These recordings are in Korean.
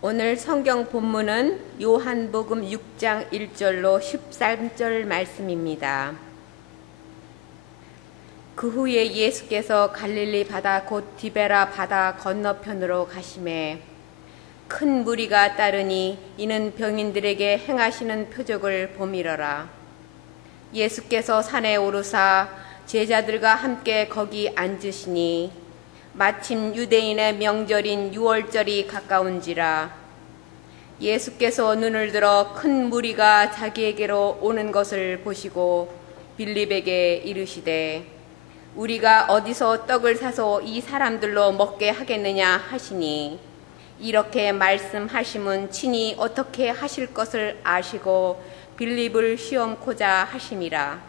오늘 성경 본문은 요한복음 6장 1절로 13절 말씀입니다. 그 후에 예수께서 갈릴리 바다 곧 디베라 바다 건너편으로 가시매 큰 무리가 따르니 이는 병인들에게 행하시는 표적을 보미러라. 예수께서 산에 오르사 제자들과 함께 거기 앉으시니 마침 유대인의 명절인 유월절이 가까운지라. 예수께서 눈을 들어 큰 무리가 자기에게로 오는 것을 보시고 빌립에게 이르시되 우리가 어디서 떡을 사서 이 사람들로 먹게 하겠느냐 하시니 이렇게 말씀하심은 친히 어떻게 하실 것을 아시고 빌립을 시험코자 하심이라.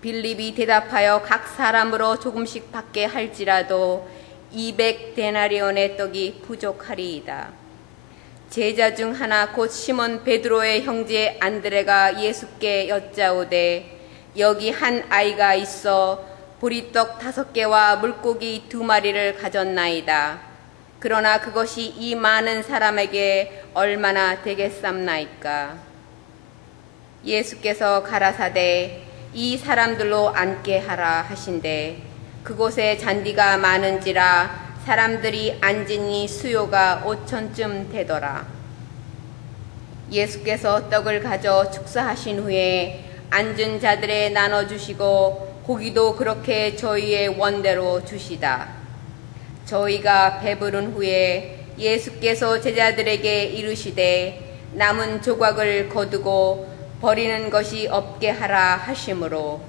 빌립이 대답하여 각 사람으로 조금씩 받게 할지라도 200데나리온의 떡이 부족하리이다. 제자 중 하나 곧 시몬 베드로의 형제 안드레가 예수께 여짜오되 여기 한 아이가 있어 보리떡 5개와 물고기 2마리를 가졌나이다. 그러나 그것이 이 많은 사람에게 얼마나 되겠삼나이까. 예수께서 가라사대 이 사람들로 앉게 하라 하신대 그곳에 잔디가 많은지라 사람들이 앉으니 수요가 5,000쯤 되더라. 예수께서 떡을 가져 축사하신 후에 앉은 자들에 나눠주시고 고기도 그렇게 저희의 원대로 주시다. 저희가 배부른 후에 예수께서 제자들에게 이르시되 남은 조각을 거두고 버리는 것이 없게 하라 하심으로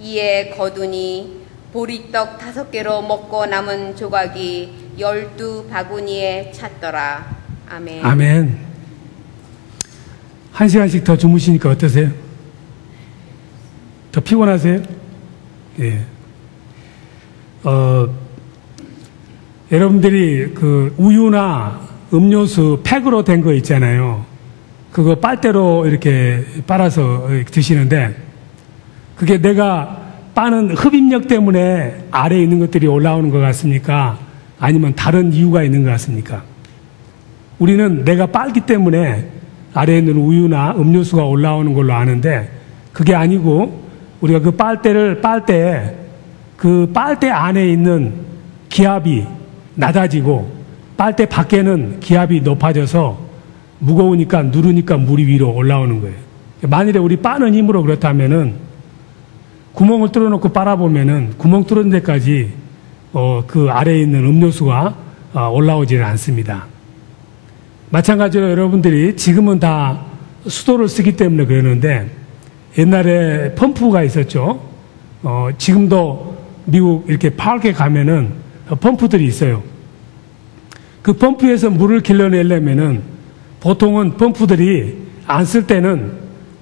이에 거두니 보리떡 5개로 먹고 남은 조각이 12바구니에 찼더라. 아멘. 아멘. 1시간씩 더 주무시니까 어떠세요? 더 피곤하세요? 예. 여러분들이 그 우유나 음료수 팩으로 된 거 있잖아요. 그거 빨대로 이렇게 빨아서 드시는데 그게 내가 빠는 흡입력 때문에 아래에 있는 것들이 올라오는 것 같습니까? 아니면 다른 이유가 있는 것 같습니까? 우리는 내가 빨기 때문에 아래에 있는 우유나 음료수가 올라오는 걸로 아는데 그게 아니고 우리가 그 빨대를 빨 때 그 빨대 안에 있는 기압이 낮아지고 빨대 밖에는 기압이 높아져서 무거우니까 누르니까 물이 위로 올라오는 거예요. 만일에 우리 빠는 힘으로 그렇다면은 구멍을 뚫어놓고 빨아보면은 구멍 뚫은 데까지 그 아래에 있는 음료수가 올라오지는 않습니다. 마찬가지로 여러분들이 지금은 다 수도를 쓰기 때문에 그러는데 옛날에 펌프가 있었죠. 지금도 미국 이렇게 파크에 가면은 펌프들이 있어요. 그 펌프에서 물을 길러내려면은 보통은 펌프들이 안 쓸 때는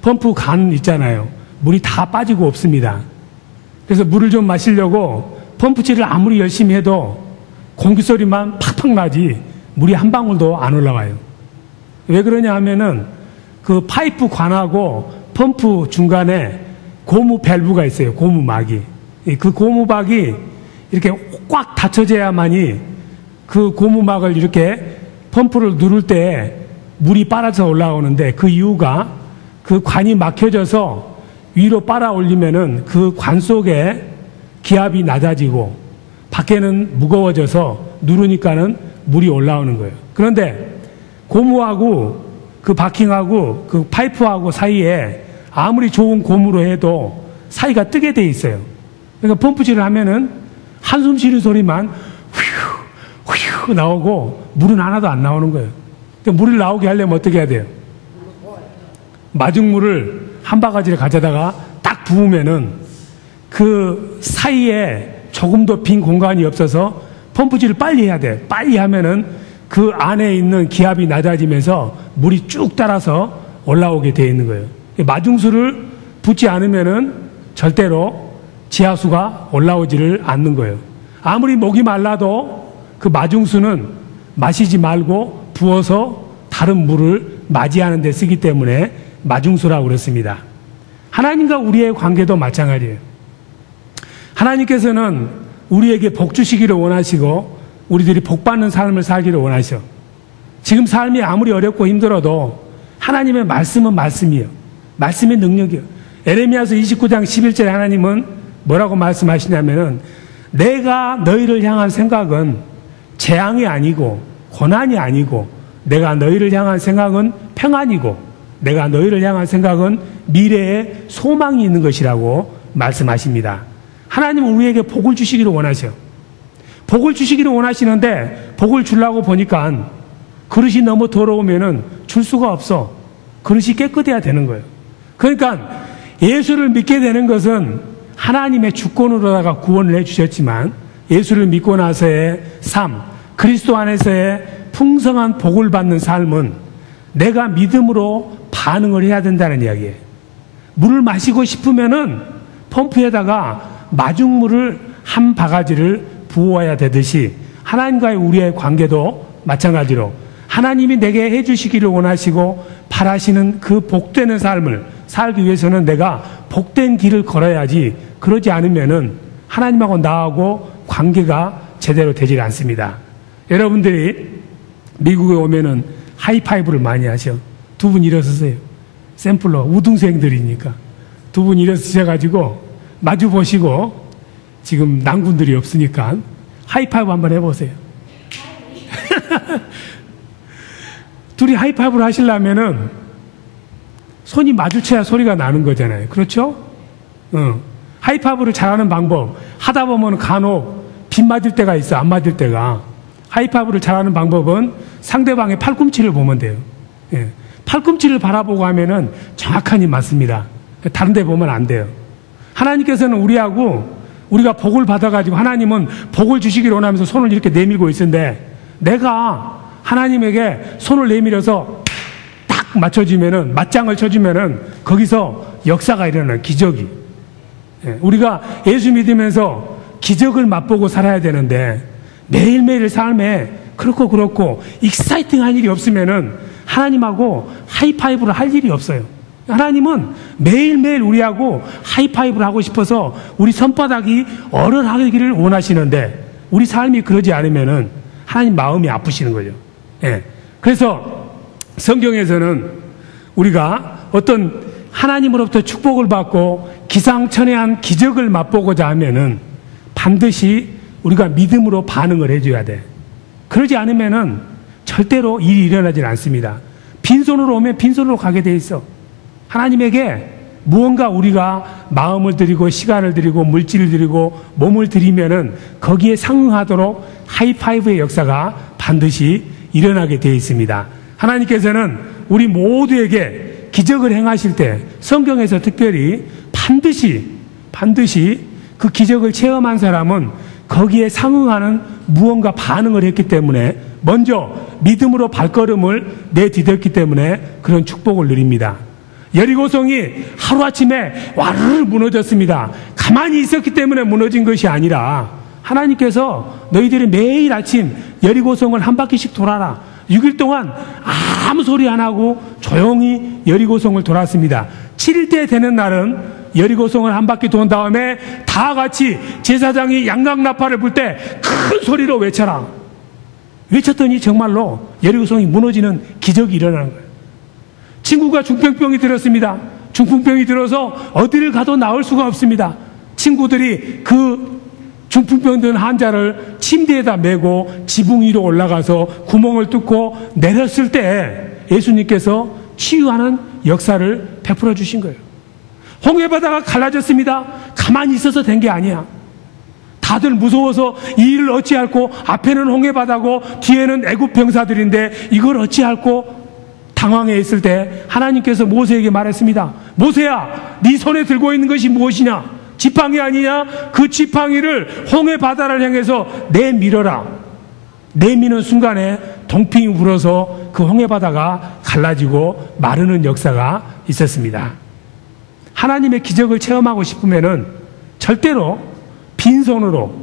펌프 간 있잖아요. 물이 다 빠지고 없습니다. 그래서 물을 좀 마시려고 펌프질을 아무리 열심히 해도 공기 소리만 팍팍 나지 물이 한 방울도 안 올라와요. 왜 그러냐 하면은 그 파이프 관하고 펌프 중간에 고무 밸브가 있어요. 고무막이. 그 고무막이 이렇게 꽉 닫혀져야만이 그 고무막을 이렇게 펌프를 누를 때 물이 빨아서 올라오는데 그 이유가 그 관이 막혀져서 위로 빨아 올리면은 그 관 속에 기압이 낮아지고 밖에는 무거워져서 누르니까는 물이 올라오는 거예요. 그런데 고무하고 그 바킹하고 그 파이프하고 사이에 아무리 좋은 고무로 해도 사이가 뜨게 돼 있어요. 그러니까 펌프질을 하면은 한숨 쉬는 소리만 휘휘 나오고 물은 하나도 안 나오는 거예요. 그러니까 물을 나오게 하려면 어떻게 해야 돼요? 마중물을 한 바가지를 가져다가 딱 부으면은 그 사이에 조금 더 빈 공간이 없어서 펌프질을 빨리 해야 돼. 빨리 하면은 그 안에 있는 기압이 낮아지면서 물이 쭉 따라서 올라오게 돼 있는 거예요. 마중수를 붓지 않으면은 절대로 지하수가 올라오지를 않는 거예요. 아무리 목이 말라도 그 마중수는 마시지 말고 부어서 다른 물을 맞이하는 데 쓰기 때문에 마중수라고 그랬습니다. 하나님과 우리의 관계도 마찬가지예요. 하나님께서는 우리에게 복 주시기를 원하시고 우리들이 복 받는 삶을 살기를 원하셔. 지금 삶이 아무리 어렵고 힘들어도 하나님의 말씀은 말씀이에요. 말씀의 능력이에요. 에레미야서 29장 11절에 하나님은 뭐라고 말씀하시냐면은 내가 너희를 향한 생각은 재앙이 아니고 고난이 아니고 내가 너희를 향한 생각은 평안이고 내가 너희를 향한 생각은 미래에 소망이 있는 것이라고 말씀하십니다. 하나님은 우리에게 복을 주시기를 원하셔. 복을 주시기를 원하시는데 복을 주려고 보니까 그릇이 너무 더러우면은 줄 수가 없어. 그릇이 깨끗해야 되는 거예요. 그러니까 예수를 믿게 되는 것은 하나님의 주권으로다가 구원을 해주셨지만 예수를 믿고 나서의 삶, 그리스도 안에서의 풍성한 복을 받는 삶은 내가 믿음으로 반응을 해야 된다는 이야기예요. 물을 마시고 싶으면은 펌프에다가 마중물을 한 바가지를 부어야 되듯이 하나님과의 우리의 관계도 마찬가지로 하나님이 내게 해주시기를 원하시고 바라시는 그 복되는 삶을 살기 위해서는 내가 복된 길을 걸어야지 그러지 않으면은 하나님하고 나하고 관계가 제대로 되질 않습니다. 여러분들이 미국에 오면은 하이파이브를 많이 하셔. 두 분 일어서세요. 샘플러 우등생들이니까 두 분 일어서셔가지고 마주 보시고 지금 난군들이 없으니까 하이파이브 한번 해보세요. 둘이 하이파이브를 하시려면은 손이 마주쳐야 소리가 나는 거잖아요. 그렇죠? 하이파이브를 잘하는 방법 하다 보면 간혹 빗 맞을 때가 있어. 안 맞을 때가. 하이파이브를 잘하는 방법은 상대방의 팔꿈치를 보면 돼요. 예. 팔꿈치를 바라보고 하면은 정확하니 맞습니다. 다른 데 보면 안 돼요. 하나님께서는 우리가 복을 받아가지고 하나님은 복을 주시기를 원하면서 손을 이렇게 내밀고 있는데 내가 하나님에게 손을 내밀어서 딱 맞춰주면은 맞장을 쳐주면은 거기서 역사가 일어나는 기적이. 예. 우리가 예수 믿으면서 기적을 맛보고 살아야 되는데 매일매일 삶에 그렇고 익사이팅한 일이 없으면은 하나님하고 하이파이브를 할 일이 없어요. 하나님은 매일매일 우리하고 하이파이브를 하고 싶어서 우리 손바닥이 얼얼하기를 원하시는데 우리 삶이 그러지 않으면은 하나님 마음이 아프시는 거죠. 예. 그래서 성경에서는 우리가 어떤 하나님으로부터 축복을 받고 기상천외한 기적을 맛보고자 하면은 반드시 우리가 믿음으로 반응을 해줘야 돼. 그러지 않으면은 절대로 일이 일어나질 않습니다. 빈손으로 오면 빈손으로 가게 돼 있어. 하나님에게 무언가 우리가 마음을 드리고 시간을 드리고 물질을 드리고 몸을 드리면은 거기에 상응하도록 하이파이브의 역사가 반드시 일어나게 되어 있습니다. 하나님께서는 우리 모두에게 기적을 행하실 때 성경에서 특별히 반드시 그 기적을 체험한 사람은 거기에 상응하는 무언가 반응을 했기 때문에 먼저 믿음으로 발걸음을 내디뎠기 때문에 그런 축복을 누립니다. 여리고성이 하루아침에 와르르 무너졌습니다. 가만히 있었기 때문에 무너진 것이 아니라 하나님께서 너희들이 매일 아침 여리고성을 한 바퀴씩 돌아라. 6일 동안 아무 소리 안 하고 조용히 여리고성을 돌았습니다. 7일째 되는 날은 여리고성을 한 바퀴 돈 다음에 다 같이 제사장이 양강나팔을 불 때 큰 소리로 외쳐라. 외쳤더니 정말로 여리고성이 무너지는 기적이 일어나는 거예요. 친구가 중풍병이 들었습니다. 중풍병이 들어서 어디를 가도 나올 수가 없습니다. 친구들이 그 중풍병 든 환자를 침대에다 메고 지붕 위로 올라가서 구멍을 뚫고 내렸을 때 예수님께서 치유하는 역사를 베풀어 주신 거예요. 홍해바다가 갈라졌습니다. 가만히 있어서 된 게 아니야. 다들 무서워서 이 일을 어찌할꼬, 앞에는 홍해바다고 뒤에는 애굽 병사들인데 이걸 어찌할꼬 당황해 있을 때 하나님께서 모세에게 말했습니다. 모세야, 네 손에 들고 있는 것이 무엇이냐? 지팡이 아니냐? 그 지팡이를 홍해바다를 향해서 내밀어라. 내미는 순간에 동풍이 불어서 그 홍해바다가 갈라지고 마르는 역사가 있었습니다. 하나님의 기적을 체험하고 싶으면은 절대로 빈손으로,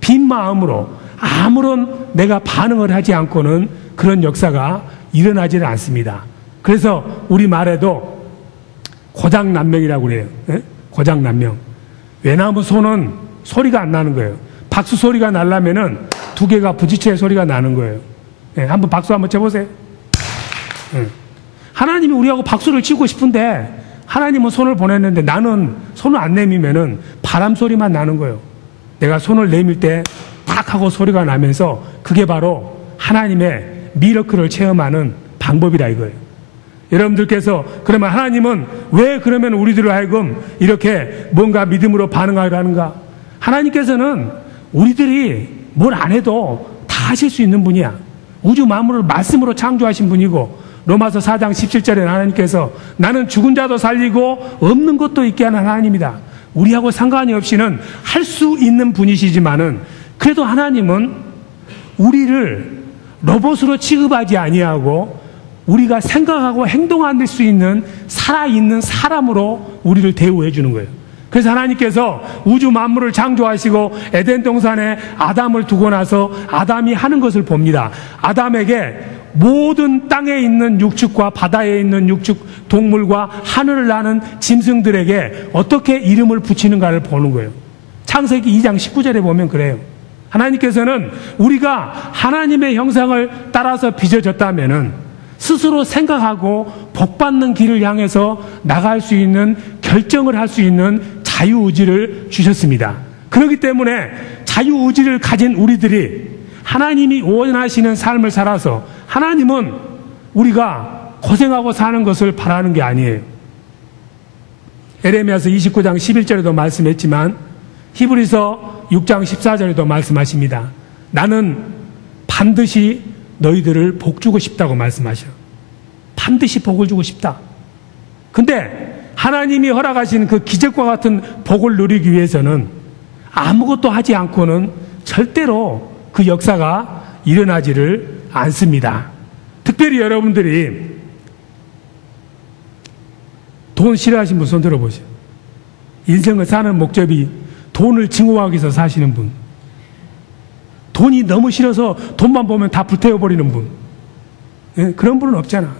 빈 마음으로 아무런 내가 반응을 하지 않고는 그런 역사가 일어나지는 않습니다. 그래서 우리 말에도 고장난명이라고 그래요. 예? 고장난명. 외나무 손은 소리가 안 나는 거예요. 박수 소리가 나려면은 두 개가 부딪혀야 소리가 나는 거예요. 예, 한번 박수 한번 쳐보세요. 하나님이 우리하고 박수를 치고 싶은데 하나님은 손을 보냈는데 나는 손을 안 내미면은 바람 소리만 나는 거예요. 내가 손을 내밀 때 딱 하고 소리가 나면서 그게 바로 하나님의 미러클을 체험하는 방법이다 이거예요. 여러분들께서 그러면 하나님은 왜 그러면 우리들을 하여금 이렇게 뭔가 믿음으로 반응하려 하는가? 하나님께서는 우리들이 뭘 안 해도 다 하실 수 있는 분이야. 우주 만물을 말씀으로 창조하신 분이고 로마서 4장 17절에 하나님께서 나는 죽은 자도 살리고 없는 것도 있게 하는 하나님이다. 우리하고 상관이 없이는 할 수 있는 분이시지만은 그래도 하나님은 우리를 로봇으로 취급하지 아니하고 우리가 생각하고 행동할 수 있는 살아있는 사람으로 우리를 대우해 주는 거예요. 그래서 하나님께서 우주 만물을 창조하시고 에덴 동산에 아담을 두고 나서 아담이 하는 것을 봅니다. 아담에게 모든 땅에 있는 육축과 바다에 있는 육축 동물과 하늘을 나는 짐승들에게 어떻게 이름을 붙이는가를 보는 거예요. 창세기 2장 19절에 보면 그래요. 하나님께서는 우리가 하나님의 형상을 따라서 빚어졌다면은 스스로 생각하고 복받는 길을 향해서 나갈 수 있는 결정을 할 수 있는 자유의지를 주셨습니다. 그렇기 때문에 자유의지를 가진 우리들이 하나님이 원하시는 삶을 살아서 하나님은 우리가 고생하고 사는 것을 바라는 게 아니에요. 에레미야서 29장 11절에도 말씀했지만 히브리서 6장 14절에도 말씀하십니다. 나는 반드시 너희들을 복 주고 싶다고 말씀하셔. 반드시 복을 주고 싶다. 근데 하나님이 허락하신 그 기적과 같은 복을 누리기 위해서는 아무것도 하지 않고는 절대로 그 역사가 일어나지를 않습니다. 특별히 여러분들이 돈 싫어하시는 분 손 들어보세요. 인생을 사는 목적이 돈을 증오하기 위해서 사시는 분, 돈이 너무 싫어서 돈만 보면 다 불태워버리는 분, 그런 분은 없잖아.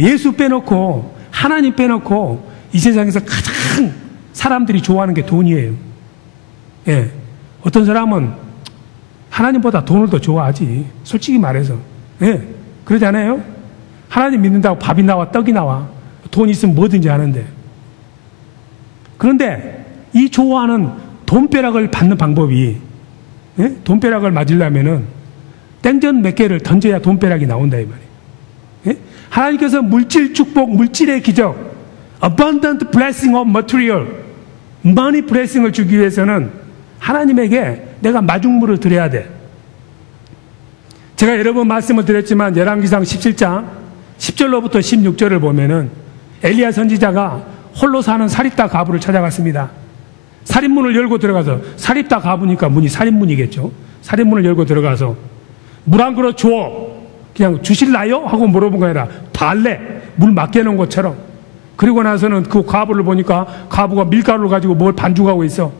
예수 빼놓고 하나님 빼놓고 이 세상에서 가장 사람들이 좋아하는 게 돈이에요. 예. 어떤 사람은 하나님보다 돈을 더 좋아하지. 솔직히 말해서. 예. 그러지 않아요? 하나님 믿는다고 밥이 나와 떡이 나와. 돈 있으면 뭐든지 하는데. 그런데 이 좋아하는 돈벼락을 받는 방법이, 예? 돈벼락을 맞으려면은 땡전 몇 개를 던져야 돈벼락이 나온다 이 말이에요. 예? 하나님께서 물질 축복, 물질의 기적, abundant blessing of material, money blessing을 주기 위해서는 하나님에게 내가 마중물을 드려야 돼. 제가 여러 번 말씀을 드렸지만 열왕기상 17장 10절로부터 16절을 보면은 엘리야 선지자가 홀로 사는 사립다 가부를 찾아갔습니다. 살인문을 열고 들어가서, 사립다 가부니까 문이 살인문이겠죠. 살인문을 열고 들어가서 물 한 그릇 줘. 그냥 주실라요? 하고 물어본 거 아니라 달래. 물 맡겨놓은 것처럼. 그리고 나서는 그 가부를 보니까 가부가 밀가루를 가지고 뭘 반죽하고 있어.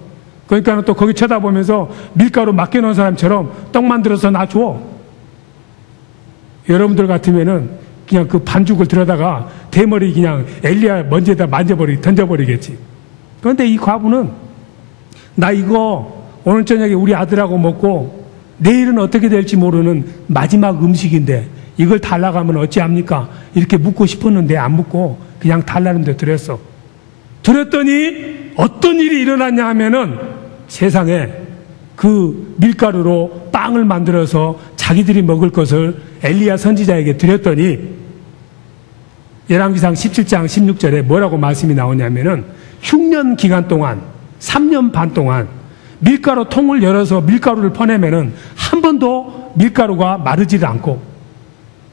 그러니까 또 거기 쳐다보면서 밀가루 맡겨놓은 사람처럼 떡 만들어서 나 줘. 여러분들 같으면은 그냥 그 반죽을 들여다가 대머리 그냥 엘리야 먼지에다 던져버리겠지. 그런데 이 과부는 나 이거 오늘 저녁에 우리 아들하고 먹고 내일은 어떻게 될지 모르는 마지막 음식인데 이걸 달라고 하면 어찌합니까? 이렇게 묻고 싶었는데 안 묻고 그냥 달라는 데 드렸어. 드렸더니 어떤 일이 일어났냐 하면은 세상에 그 밀가루로 빵을 만들어서 자기들이 먹을 것을 엘리야 선지자에게 드렸더니 열왕기상 17장 16절에 뭐라고 말씀이 나오냐면은 흉년 기간 동안 3년 반 동안 밀가루 통을 열어서 밀가루를 퍼내면은 한 번도 밀가루가 마르지를 않고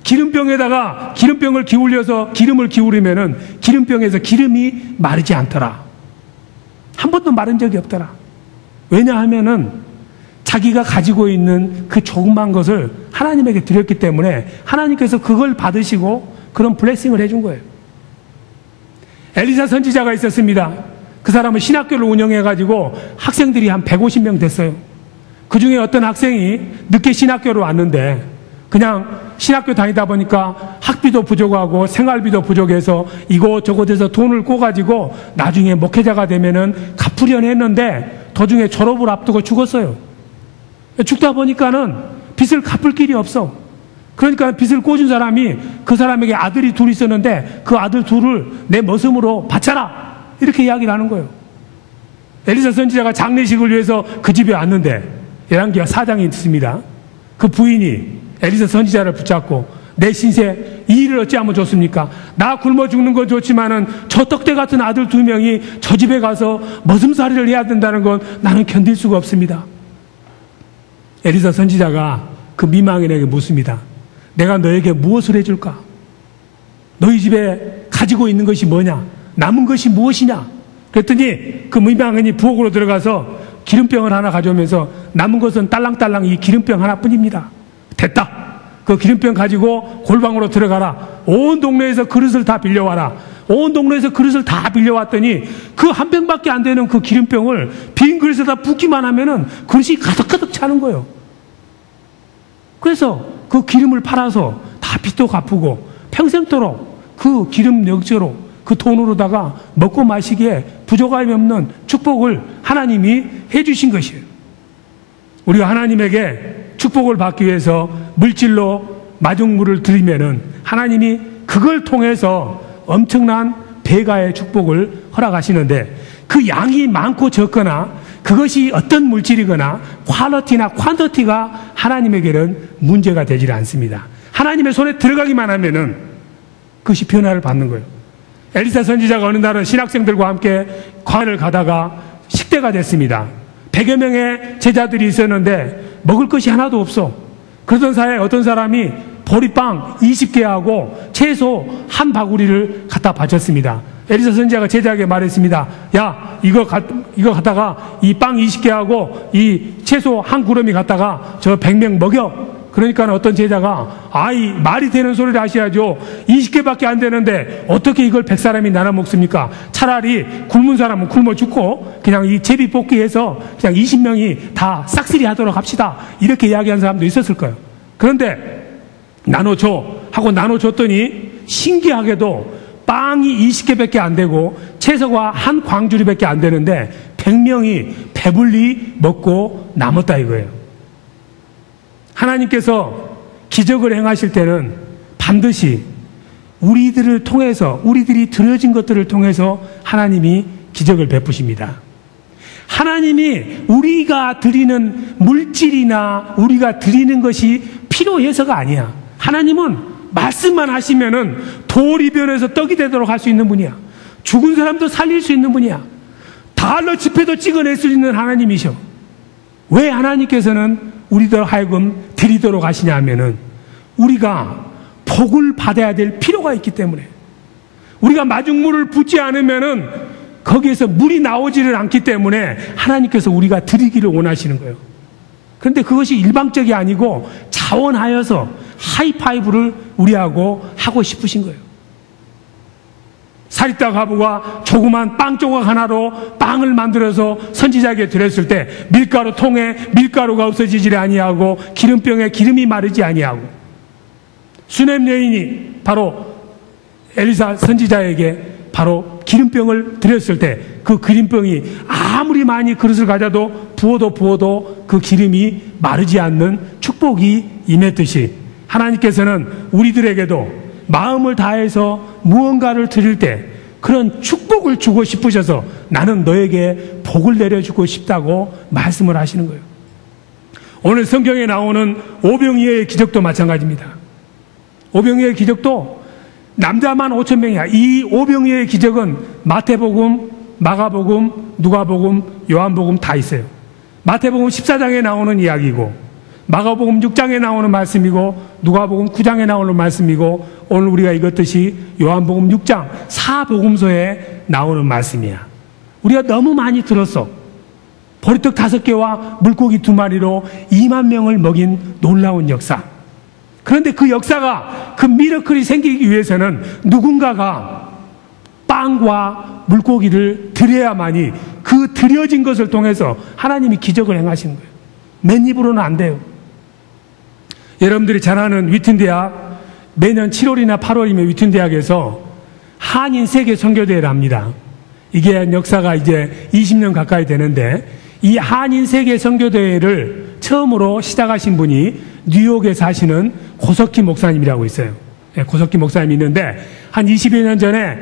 기름병에다가 기름병을 기울여서 기름을 기울이면은 기름병에서 기름이 마르지 않더라. 한 번도 마른 적이 없더라. 왜냐하면은 자기가 가지고 있는 그 조그만 것을 하나님에게 드렸기 때문에 하나님께서 그걸 받으시고 그런 블레싱을 해준 거예요. 엘리사 선지자가 있었습니다. 그 사람은 신학교를 운영해가지고 학생들이 한 150명 됐어요. 그 중에 어떤 학생이 늦게 신학교로 왔는데 그냥 신학교 다니다 보니까 학비도 부족하고 생활비도 부족해서 이곳저곳에서 돈을 꿔가지고 나중에 목회자가 되면은 갚으려니 했는데 도중에 졸업을 앞두고 죽었어요. 죽다 보니까는 빚을 갚을 길이 없어. 그러니까 빚을 꿔준 사람이 그 사람에게 아들이 둘 있었는데 그 아들 둘을 내 머슴으로 바쳐라, 이렇게 이야기를 하는 거예요. 엘리사 선지자가 장례식을 위해서 그 집에 왔는데, 열왕기하 4장에 있습니다. 그 부인이 엘리사 선지자를 붙잡고, 내 신세 이 일을 어찌하면 좋습니까? 나 굶어 죽는 건 좋지만은 저 떡대 같은 아들 2명이 저 집에 가서 머슴살이를 해야 된다는 건 나는 견딜 수가 없습니다. 엘리사 선지자가 그 미망인에게 묻습니다. 내가 너에게 무엇을 해줄까? 너희 집에 가지고 있는 것이 뭐냐? 남은 것이 무엇이냐? 그랬더니 그 미망인이 부엌으로 들어가서 기름병을 하나 가져오면서 남은 것은 딸랑딸랑 이 기름병 하나뿐입니다. 됐다. 그 기름병 가지고 골방으로 들어가라. 온 동네에서 그릇을 다 빌려와라. 온 동네에서 그릇을 다 빌려왔더니 그 한 병밖에 안 되는 그 기름병을 빈 그릇에다 붓기만 하면은 그릇이 가득가득 차는 거예요. 그래서 그 기름을 팔아서 다 빚도 갚고 평생토록 그 기름 역저로 그 돈으로다가 먹고 마시기에 부족함이 없는 축복을 하나님이 해주신 것이에요. 우리가 하나님에게 축복을 받기 위해서 물질로 마중물을 드리면은 하나님이 그걸 통해서 엄청난 배가의 축복을 허락하시는데, 그 양이 많고 적거나 그것이 어떤 물질이거나 퀄리티나 퀀티티가 하나님에게는 문제가 되질 않습니다. 하나님의 손에 들어가기만 하면은 그것이 변화를 받는 거예요. 엘리사 선지자가 어느 날은 신학생들과 함께 광야를 가다가 식대가 됐습니다. 100여 명의 제자들이 있었는데 먹을 것이 하나도 없어. 그러던 사이에 어떤 사람이 보리빵 20개하고 채소 한 바구리를 갖다 바쳤습니다. 엘리사 선지자가 제자에게 말했습니다. 야, 이거 갖다가 이 빵 20개하고 이 채소 한 구름이 갖다가 저 100명 먹여. 그러니까 어떤 제자가, 아이, 말이 되는 소리를 하셔야죠. 20개밖에 안 되는데 어떻게 이걸 100사람이 나눠 먹습니까? 차라리 굶은 사람은 굶어 죽고 그냥 이 제비 뽑기해서 그냥 20명이 다 싹쓸이 하도록 합시다. 이렇게 이야기한 사람도 있었을 거예요. 그런데 나눠줘 하고 나눠줬더니 신기하게도 빵이 20개밖에 안 되고 채소가 한 광주리밖에 안 되는데 100명이 배불리 먹고 남았다 이거예요. 하나님께서 기적을 행하실 때는 반드시 우리들을 통해서, 우리들이 드려진 것들을 통해서 하나님이 기적을 베푸십니다. 하나님이 우리가 드리는 물질이나 우리가 드리는 것이 필요해서가 아니야. 하나님은 말씀만 하시면은 돌이 변해서 떡이 되도록 할 수 있는 분이야. 죽은 사람도 살릴 수 있는 분이야. 달러 지폐도 찍어낼 수 있는 하나님이셔. 왜 하나님께서는 우리들 하여금 드리도록 하시냐 하면은 우리가 복을 받아야 될 필요가 있기 때문에, 우리가 마중물을 붓지 않으면은 거기에서 물이 나오지를 않기 때문에 하나님께서 우리가 드리기를 원하시는 거예요. 그런데 그것이 일방적이 아니고 자원하여서 하이파이브를 우리하고 하고 싶으신 거예요. 사리따 과부가 조그만 빵 조각 하나로 빵을 만들어서 선지자에게 드렸을 때 밀가루 통에 밀가루가 없어지지 아니하고 기름병에 기름이 마르지 아니하고, 수넴 여인이 바로 엘리사 선지자에게 바로 기름병을 드렸을 때 그 기름병이 아무리 많이 그릇을 가져도 부어도 그 기름이 마르지 않는 축복이 임했듯이, 하나님께서는 우리들에게도 마음을 다해서 무언가를 드릴 때 그런 축복을 주고 싶으셔서 나는 너에게 복을 내려주고 싶다고 말씀을 하시는 거예요. 오늘 성경에 나오는 오병이어의 기적도 마찬가지입니다. 오병이어의 기적도 남자만 5,000명이야. 이 오병이어의 기적은 마태복음, 마가복음, 누가복음, 요한복음 다 있어요. 마태복음 14장에 나오는 이야기고, 마가복음 6장에 나오는 말씀이고, 누가복음 9장에 나오는 말씀이고, 오늘 우리가 읽었듯이 요한복음 6장 사복음서에 나오는 말씀이야. 우리가 너무 많이 들었어. 보리떡 5개와 물고기 2마리로 2만 명을 먹인 놀라운 역사. 그런데 그 역사가, 그 미러클이 생기기 위해서는 누군가가 빵과 물고기를 드려야만이 그 드려진 것을 통해서 하나님이 기적을 행하시는 거예요. 맨입으로는 안 돼요. 여러분들이 잘 아는 위튼대학, 매년 7월이나 8월이면 위튼대학에서 한인 세계 선교대회를 합니다. 이게 역사가 이제 20년 가까이 되는데, 이 한인 세계 선교대회를 처음으로 시작하신 분이 뉴욕에 사시는 고석희 목사님이라고 있어요. 예, 고석희 목사님이 있는데 한 20여 년 전에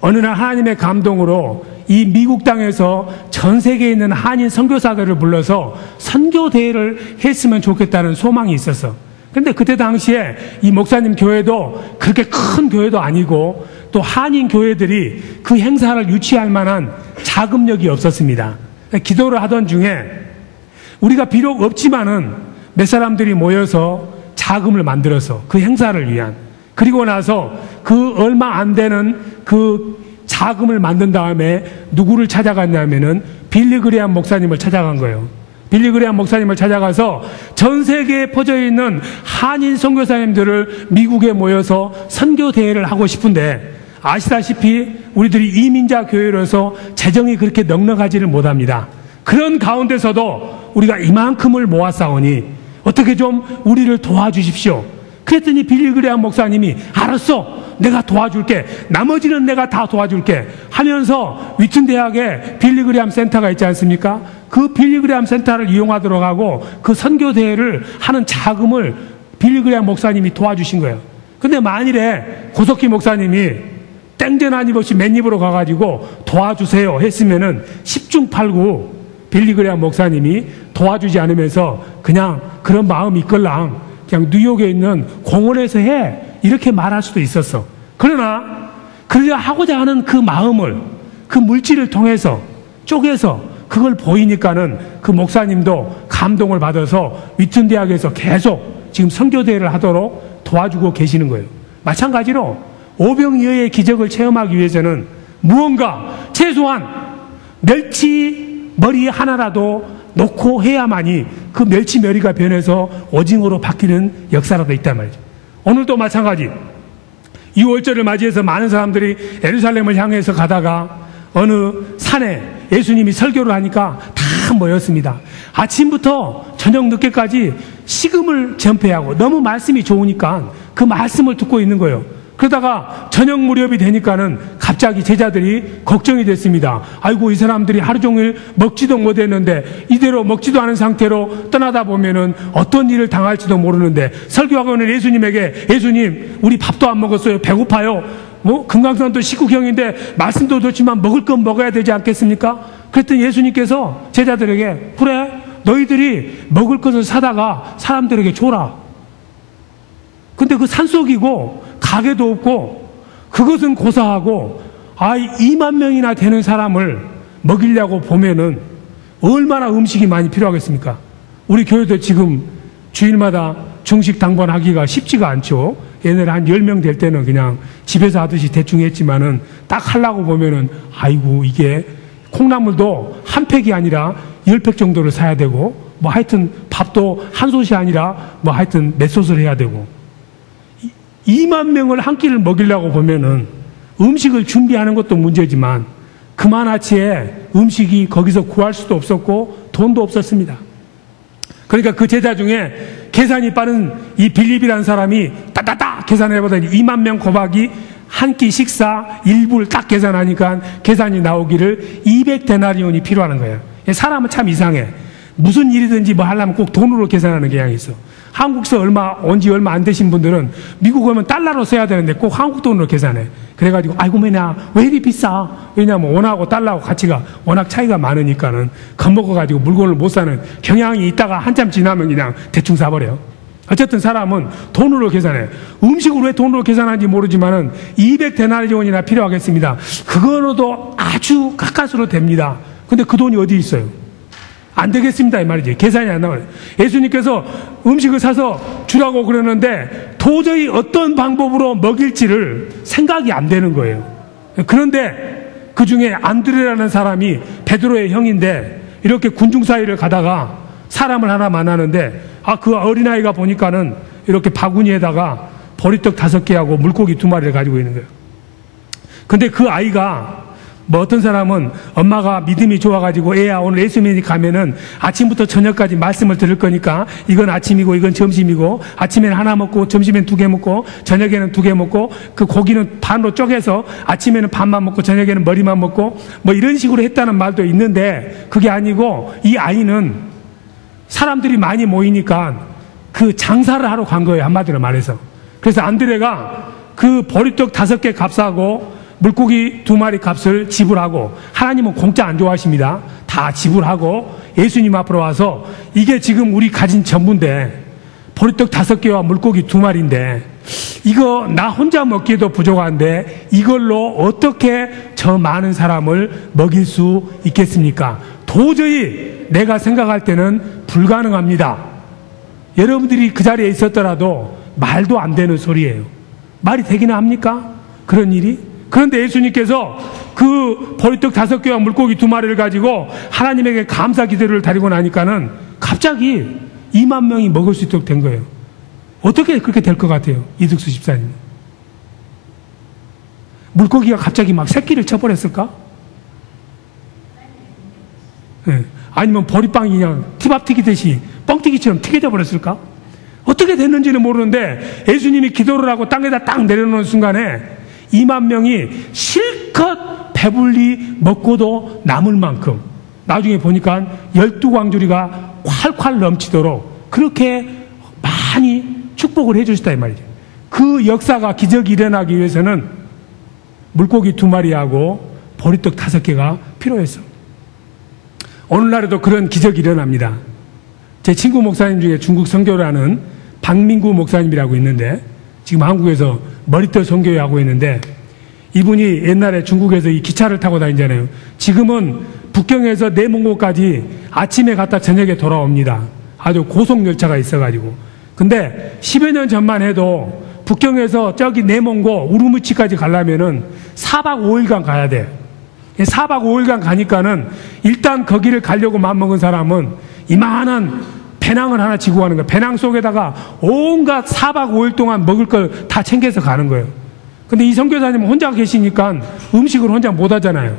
어느 날 하나님의 감동으로 이 미국 땅에서 전 세계에 있는 한인 선교사들을 불러서 선교 대회를 했으면 좋겠다는 소망이 있었어. 근데 그때 당시에 이 목사님 교회도 그렇게 큰 교회도 아니고 또 한인 교회들이 그 행사를 유치할 만한 자금력이 없었습니다. 기도를 하던 중에 우리가 비록 없지만은 몇 사람들이 모여서 자금을 만들어서 그 행사를 위한, 그리고 나서 그 얼마 안 되는 그 자금을 만든 다음에 누구를 찾아갔냐면은 빌리 그레이엄 목사님을 찾아간 거예요. 빌리 그레이엄 목사님을 찾아가서 전 세계에 퍼져 있는 한인 선교사님들을 미국에 모여서 선교 대회를 하고 싶은데, 아시다시피 우리들이 이민자 교회로서 재정이 그렇게 넉넉하지를 못합니다. 그런 가운데서도 우리가 이만큼을 모았사오니 어떻게 좀 우리를 도와주십시오. 그랬더니 빌리 그레이엄 목사님이 알았어, 내가 도와줄게, 나머지는 내가 다 도와줄게 하면서 위튼 대학에 빌리 그레이엄 센터가 있지 않습니까? 그 빌리 그레이엄 센터를 이용하도록 하고 그 선교 대회를 하는 자금을 빌리 그레이엄 목사님이 도와주신 거예요. 근데 만일에 고석희 목사님이 땡전 한 입 없이 맨입으로 가가지고 도와주세요 했으면은 10중 8구 빌리 그레이엄 목사님이 도와주지 않으면서 그냥 그런 마음이 있걸랑 그냥 뉴욕에 있는 공원에서 해, 이렇게 말할 수도 있었어. 그러나 그러려 하고자 하는 그 마음을 그 물질을 통해서 쪼개서 그걸 보이니까는 그 목사님도 감동을 받아서 위튼 대학에서 계속 지금 선교대회를 하도록 도와주고 계시는 거예요. 마찬가지로 오병이어의 기적을 체험하기 위해서는 무언가 최소한 멸치 머리 하나라도 놓고 해야만이 그 멸치 머리가 변해서 오징어로 바뀌는 역사라도 있단 말이죠. 오늘도 마찬가지. 6월절을 맞이해서 많은 사람들이 예루살렘을 향해서 가다가 어느 산에 예수님이 설교를 하니까 다 모였습니다. 아침부터 저녁 늦게까지 식음을 전폐하고 너무 말씀이 좋으니까 그 말씀을 듣고 있는 거예요. 그러다가 저녁 무렵이 되니까는 갑자기 제자들이 걱정이 됐습니다. 아이고, 이 사람들이 하루 종일 먹지도 못했는데 이대로 먹지도 않은 상태로 떠나다 보면은 어떤 일을 당할지도 모르는데, 설교하고 있는 예수님에게, 예수님, 우리 밥도 안 먹었어요. 배고파요. 뭐 금강산도 식구경인데 말씀도 좋지만 먹을 건 먹어야 되지 않겠습니까? 그랬더니 예수님께서 제자들에게, 그래, 너희들이 먹을 것을 사다가 사람들에게 줘라. 근데 그 산속이고 가게도 없고 그것은 고사하고 2만 명이나 되는 사람을 먹이려고 보면은 얼마나 음식이 많이 필요하겠습니까? 우리 교회도 지금 주일마다 중식 당번하기가 쉽지가 않죠. 옛날에 한 10명 될 때는 그냥 집에서 하듯이 대충 했지만은 딱 하려고 보면은 아이고, 이게 콩나물도 한 팩이 아니라 10팩 정도를 사야 되고, 뭐 하여튼 밥도 한 솥이 아니라 뭐 하여튼 몇 솥을 해야 되고, 2만 명을 한 끼를 먹이려고 보면은 음식을 준비하는 것도 문제지만 그만하치에 음식이 거기서 구할 수도 없었고 돈도 없었습니다. 그러니까 그 제자 중에 계산이 빠른 이 빌립이라는 사람이 따따따 계산해보더니 2만 명 곱하기 한 끼 식사 일부를 딱 계산하니까 계산이 나오기를 200데나리온이 필요하는 거예요. 사람은 참 이상해. 무슨 일이든지 뭐 하려면 꼭 돈으로 계산하는 경향이 있어. 한국서 온 지 얼마 안 되신 분들은 미국 오면 달러로 써야 되는데 꼭 한국 돈으로 계산해. 그래가지고 아이고 뭐냐, 왜 이리 비싸? 왜냐면 원하고 달러하고 가치가 워낙 차이가 많으니까는 겁먹어가지고 물건을 못 사는 경향이 있다가 한참 지나면 그냥 대충 사버려. 어쨌든 사람은 돈으로 계산해. 음식을 왜 돈으로 계산하는지 모르지만은 200데나리온이나 필요하겠습니다. 그거로도 아주 가까스로 됩니다. 근데 그 돈이 어디 있어요? 안 되겠습니다, 이 말이지. 계산이 안 나와요. 예수님께서 음식을 사서 주라고 그러는데 도저히 어떤 방법으로 먹일지를 생각이 안 되는 거예요. 그런데 그 중에 안드레라는 사람이 베드로의 형인데 이렇게 군중 사이를 가다가 사람을 하나 만나는데 그 어린아이가 보니까는 이렇게 바구니에다가 보리떡 5개하고 물고기 2마리를 가지고 있는 거예요. 근데 그 아이가 뭐 어떤 사람은 엄마가 믿음이 좋아가지고 애야 오늘 예수님이 가면은 아침부터 저녁까지 말씀을 들을 거니까 이건 아침이고 이건 점심이고 아침에는 하나 먹고 점심에는 2개 먹고 저녁에는 2개 먹고 그 고기는 반으로 쪼개서 아침에는 반만 먹고 저녁에는 머리만 먹고 뭐 이런 식으로 했다는 말도 있는데 그게 아니고 이 아이는 사람들이 많이 모이니까 그 장사를 하러 간 거예요. 한마디로 말해서. 그래서 안드레가 그 보리떡 5개 값하고 물고기 2마리 값을 지불하고, 하나님은 공짜 안 좋아하십니다. 다 지불하고 예수님 앞으로 와서 이게 지금 우리 가진 전부인데, 보리떡 5개와 물고기 2마리인데 이거 나 혼자 먹기에도 부족한데 이걸로 어떻게 저 많은 사람을 먹일 수 있겠습니까? 도저히 내가 생각할 때는 불가능합니다. 여러분들이 그 자리에 있었더라도 말도 안 되는 소리예요. 말이 되기나 합니까? 그런 일이? 그런데 예수님께서 그 보리떡 5개와 물고기 2마리를 가지고 하나님에게 감사 기도를 드리고 나니까는 갑자기 2만 명이 먹을 수 있도록 된 거예요. 어떻게 그렇게 될 것 같아요? 이득수 집사님. 물고기가 갑자기 막 새끼를 쳐버렸을까? 네. 아니면 보리빵이 그냥 티밥 튀기듯이 뻥튀기처럼 튀겨져 버렸을까? 어떻게 됐는지는 모르는데 예수님이 기도를 하고 땅에다 딱 내려놓는 순간에 2만 명이 실컷 배불리 먹고도 남을 만큼, 나중에 보니까 12광주리가 콸콸 넘치도록 그렇게 많이 축복을 해주셨다 이 말이죠. 그 역사가, 기적이 일어나기 위해서는 물고기 2마리하고 보리떡 5개가 필요했어. 오늘날에도 그런 기적이 일어납니다. 제 친구 목사님 중에 중국 선교를 하는 박민구 목사님이라고 있는데, 지금 한국에서 머리털 선교회 하고 있는데, 이분이 옛날에 중국에서 이 기차를 타고 다니잖아요. 지금은 북경에서 내몽고까지 아침에 갔다 저녁에 돌아옵니다. 아주 고속열차가 있어가지고. 근데 10여 년 전만 해도 북경에서 저기 내몽고 우르무치까지 가려면은 4박 5일간 가야 돼. 4박 5일간 가니까는 일단 거기를 가려고 맘먹은 사람은 이만한 배낭을 하나 지고 가는 거예요. 배낭 속에다가 온갖 4박 5일 동안 먹을 걸 다 챙겨서 가는 거예요. 근데 이 선교사님은 혼자 계시니까 음식을 혼자 못 하잖아요.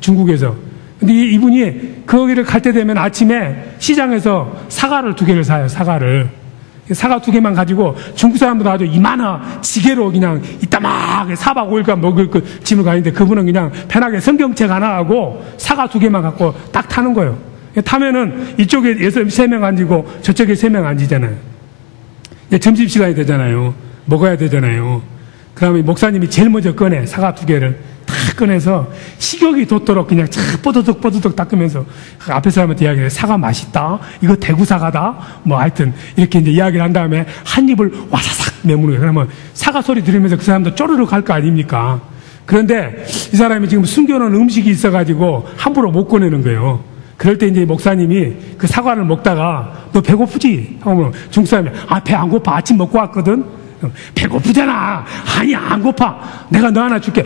중국에서. 근데 이분이 거기를 갈 때 되면 아침에 시장에서 사과를 2개를 사요. 사과 2개만 가지고 중국 사람보다 아주 이만한 지게로 그냥 이따 막 4박 5일간 먹을 그 짐을 가는데, 그분은 그냥 편하게 성경책 하나 하고 사과 2개만 갖고 딱 타는 거예요. 타면은 이쪽에 3명 앉고 저쪽에 3명 앉으잖아요. 이제 점심시간이 되잖아요. 먹어야 되잖아요. 그 다음에 목사님이 제일 먼저 꺼내, 사과 2개를 탁 꺼내서 식욕이 돋도록 그냥 착 뽀드득 닦으면서 그 앞에 사람한테 이야기해요. 사과 맛있다, 이거 대구 사과다, 뭐 하여튼 이렇게 이제 이야기를 한 다음에 한 입을 와사삭 내무는 거예요. 그러면 사과 소리 들으면서 그 사람도 쪼르륵 할 거 아닙니까? 그런데 이 사람이 지금 숨겨놓은 음식이 있어가지고 함부로 못 꺼내는 거예요. 그럴 때 이제 목사님이 그 사과를 먹다가 너 배고프지? 하면 중국 사람이 배 안 고파, 아침 먹고 왔거든. 배고프잖아. 아니 안 고파. 내가 너 하나 줄게.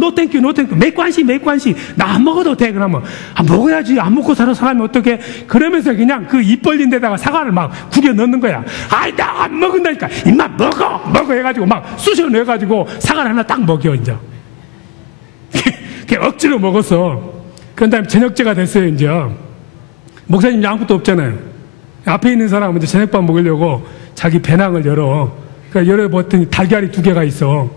노 땡큐. 맥관시. 나 안 먹어도 돼. 그러면 먹어야지. 안 먹고 사는 사람이 어떻게? 그러면서 그냥 그 입 벌린 데다가 사과를 막 구겨 넣는 거야. 나 안 먹은다니까. 임마 먹어 해가지고 막 쑤셔 넣어가지고 사과를 하나 딱 먹여 이제. 억지로 먹었어. 그런 다음에 저녁제가 됐어요. 이제 목사님 아무것도 없잖아요. 앞에 있는 사람은 이제 저녁밥 먹으려고 자기 배낭을 열어. 그러니까 열어봤더니 달걀이 2개가 있어.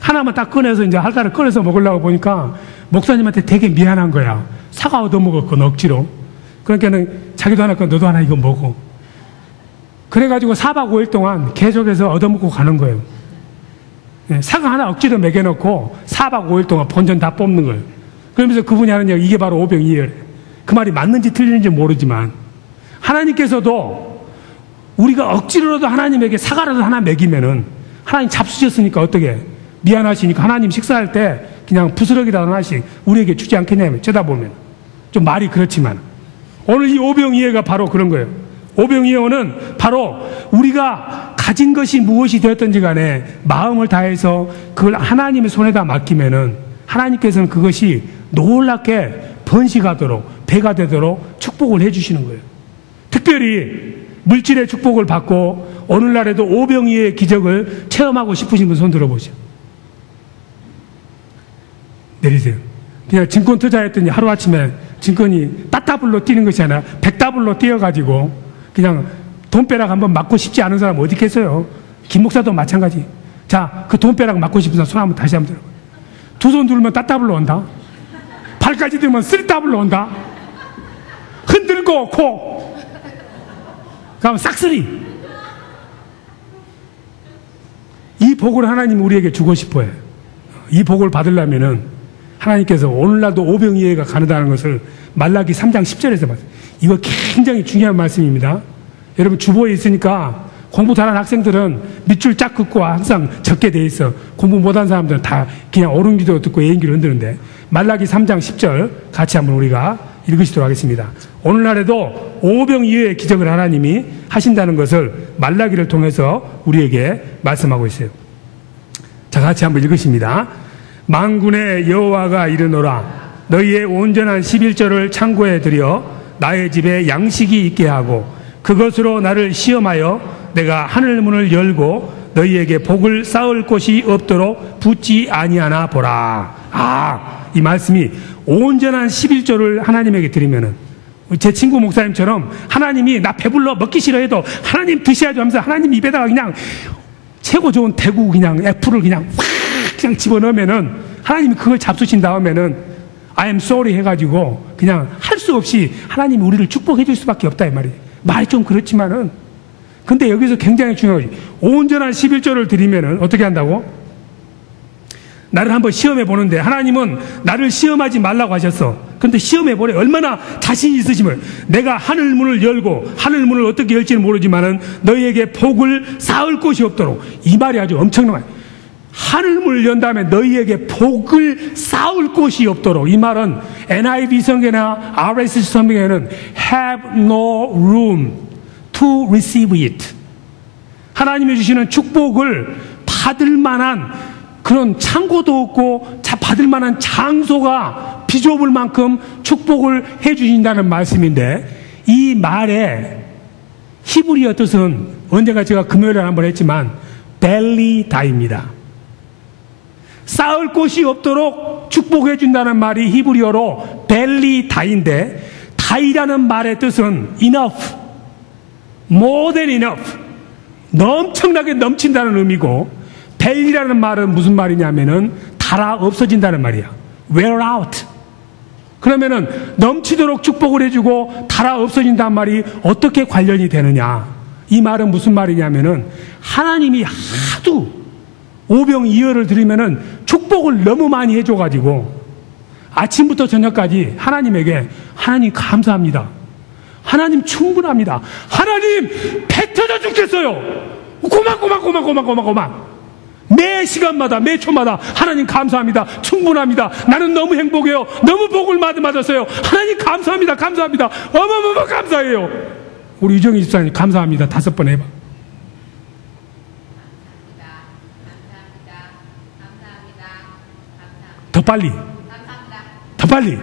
하나만 딱 꺼내서 이제 하나를 꺼내서 먹으려고 보니까 목사님한테 되게 미안한 거야. 사과 얻어먹었거든, 억지로. 그러니까는 자기도 하나 꺼내, 너도 하나 이거 먹어. 그래가지고 4박 5일 동안 계속해서 얻어먹고 가는 거예요. 사과 하나 억지로 먹여놓고 4박 5일 동안 본전 다 뽑는 거예요. 그러면서 그분이 하는 얘기, 이게 바로 오병이어래. 그 말이 맞는지 틀리는지 모르지만 하나님께서도 우리가 억지로라도 하나님에게 사과라도 하나 먹이면은, 하나님 잡수셨으니까 어떻게 미안하시니까 하나님 식사할 때 그냥 부스러기라도 하나씩 우리에게 주지 않겠냐면, 쳐다보면 좀 말이 그렇지만 오늘 이 오병이어가 바로 그런 거예요. 오병이어는 바로 우리가 가진 것이 무엇이 되었든지 간에 마음을 다해서 그걸 하나님의 손에다 맡기면은 하나님께서는 그것이 놀랍게 번식하도록, 배가 되도록 축복을 해주시는 거예요. 특별히 물질의 축복을 받고 오늘날에도 오병이어의 기적을 체험하고 싶으신 분 손 들어보시죠. 내리세요. 그냥 증권 투자했더니 하루아침에 증권이 따따블로 뛰는 것이 아니라 백따블로 뛰어가지고 그냥 돈벼락 한번 맞고 싶지 않은 사람 어디 있겠어요? 김 목사도 마찬가지. 자, 그 돈벼락 맞고 싶은 사람 손 한번 다시 한번 들어봐요. 두 손 들면 따따블로 온다. 발까지 들면 쓰리따블로 온다. 흔들고 코. 그러면 싹쓸이. 이 복을 하나님 우리에게 주고 싶어요. 이 복을 받으려면은 하나님께서 오늘날도 오병이어가 가능하다는 것을 말라기 3장 10절에서 봤어요. 이거 굉장히 중요한 말씀입니다. 여러분 주보에 있으니까 공부 잘하는 학생들은 밑줄 쫙 긋고 항상 적게 돼 있어. 공부 못한 사람들은 다 그냥 어른기도 듣고 예인기를 흔드는데 말라기 3장 10절 같이 한번 우리가 읽으시도록 하겠습니다. 오늘날에도 오병이어의 기적을 하나님이 하신다는 것을 말라기를 통해서 우리에게 말씀하고 있어요. 자, 같이 한번 읽으십니다. 만군의 여호와가 이르노라 너희의 온전한 11조를 창고에 들여 나의 집에 양식이 있게 하고 그것으로 나를 시험하여 내가 하늘 문을 열고 너희에게 복을 쌓을 곳이 없도록 붙지 아니하나 보라. 이 말씀이 온전한 11조를 하나님에게 드리면은 제 친구 목사님처럼 하나님이 나 배불러 먹기 싫어해도 하나님 드셔야죠 하면서 하나님 입에다가 그냥 최고 좋은 대구 그냥 애플을 그냥 확 그냥 집어넣으면은 하나님이 그걸 잡수신 다음에는 I am sorry 해가지고 그냥 할 수 없이 하나님이 우리를 축복해 줄 수밖에 없다 이 말이에요. 말이 좀 그렇지만은 근데 여기서 굉장히 중요하지. 온전한 11조를 드리면은 어떻게 한다고? 나를 한번 시험해 보는데 하나님은 나를 시험하지 말라고 하셨어. 근데 시험해 보래. 얼마나 자신이 있으시면 내가 하늘 문을 열고 하늘 문을 어떻게 열지는 모르지만은 너희에게 복을 쌓을 곳이 없도록. 이 말이 아주 엄청난 거야. 하늘 문을 연 다음에 너희에게 복을 쌓을 곳이 없도록. 이 말은 NIV 성경이나 RSC 성경에는 have no room to receive it. 하나님이 주시는 축복을 받을 만한 그런 창고도 없고 받을 만한 장소가 비좁을 만큼 축복을 해 주신다는 말씀인데 이 말의 히브리어 뜻은 언젠가 제가 금요일에 한번 했지만 벨리다입니다. 쌓을 곳이 없도록 축복해 준다는 말이 히브리어로 벨리다인데 다이라는 말의 뜻은 enough, more than enough, 엄청나게 넘친다는 의미고 벨리라는 말은 무슨 말이냐면은 달아 없어진다는 말이야. wear out. 그러면은 넘치도록 축복을 해주고 달아 없어진다는 말이 어떻게 관련이 되느냐? 이 말은 무슨 말이냐면은 하나님이 하도 오병이어를 드리면은 축복을 너무 많이 해줘가지고 아침부터 저녁까지 하나님에게 하나님 감사합니다. 하나님 충분합니다. 하나님 배 터져 죽겠어요. 고만. 매 시간마다 매 초마다 하나님 감사합니다. 충분합니다. 나는 너무 행복해요. 너무 복을 받았어요. 하나님 감사합니다. 어마어마 감사해요. 우리 유정희 집사님 감사합니다. 5번 해봐. 더 빨리. 더 빨리.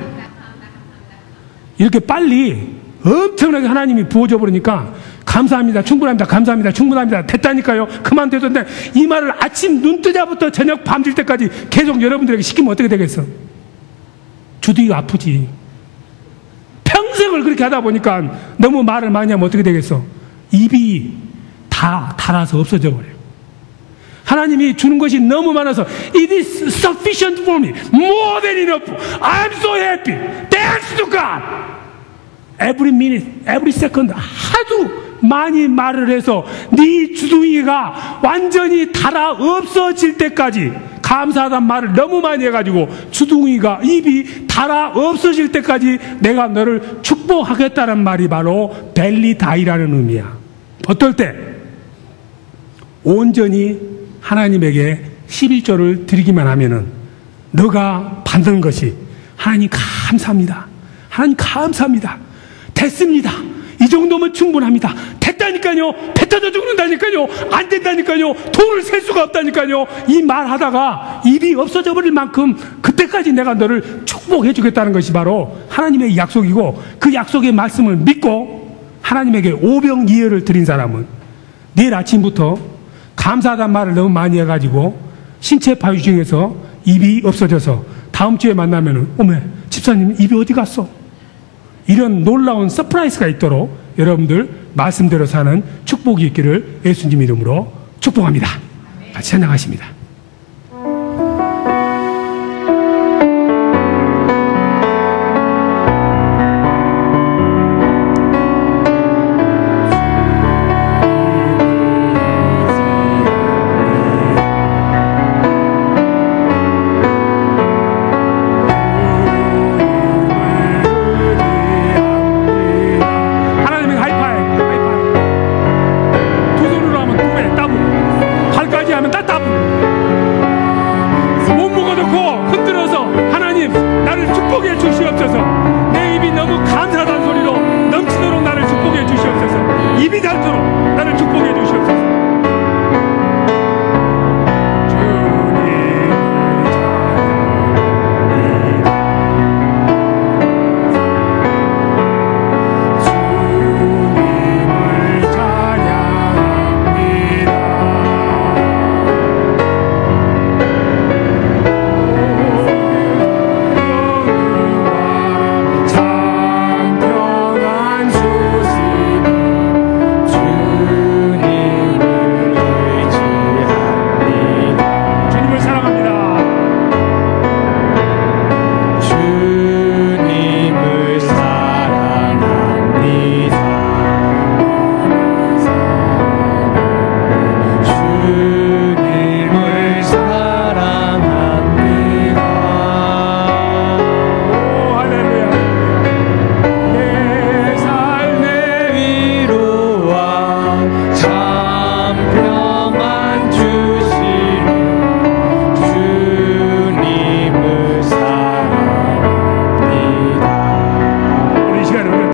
이렇게 빨리 엄청나게 하나님이 부어줘 버리니까 감사합니다. 충분합니다. 감사합니다. 충분합니다. 됐다니까요. 그만 되던데 이 말을 아침 눈 뜨자부터 저녁 밤질 때까지 계속 여러분들에게 시키면 어떻게 되겠어? 주둥이가 아프지. 평생을 그렇게 하다 보니까 너무 말을 많이 하면 어떻게 되겠어? 입이 다 닳아서 없어져 버려요. 하나님이 주는 것이 너무 많아서 It is sufficient for me. More than enough. I'm so happy. Thanks to God. Every minute, every second 하도 많이 말을 해서 네 주둥이가 완전히 닳아 없어질 때까지 감사하단 말을 너무 많이 해가지고 주둥이가 입이 닳아 없어질 때까지 내가 너를 축복하겠다는 말이 바로 벨리다이라는 의미야. 어떨 때? 온전히 하나님에게 11조를 드리기만 하면은 너가 받는 것이 하나님 감사합니다. 하나님 감사합니다. 됐습니다. 이 정도면 충분합니다. 됐다니까요. 배 터져 죽는다니까요. 안 된다니까요. 돈을 셀 수가 없다니까요. 이 말 하다가 입이 없어져 버릴 만큼 그때까지 내가 너를 축복해 주겠다는 것이 바로 하나님의 약속이고 그 약속의 말씀을 믿고 하나님에게 오병이어를 드린 사람은 내일 아침부터 감사하다는 말을 너무 많이 해가지고 신체 파유 중에서 입이 없어져서 다음 주에 만나면은 어머 집사님 입이 어디 갔어? 이런 놀라운 서프라이즈가 있도록 여러분들 말씀대로 사는 축복이 있기를 예수님 이름으로 축복합니다. 같이 찬양하십니다.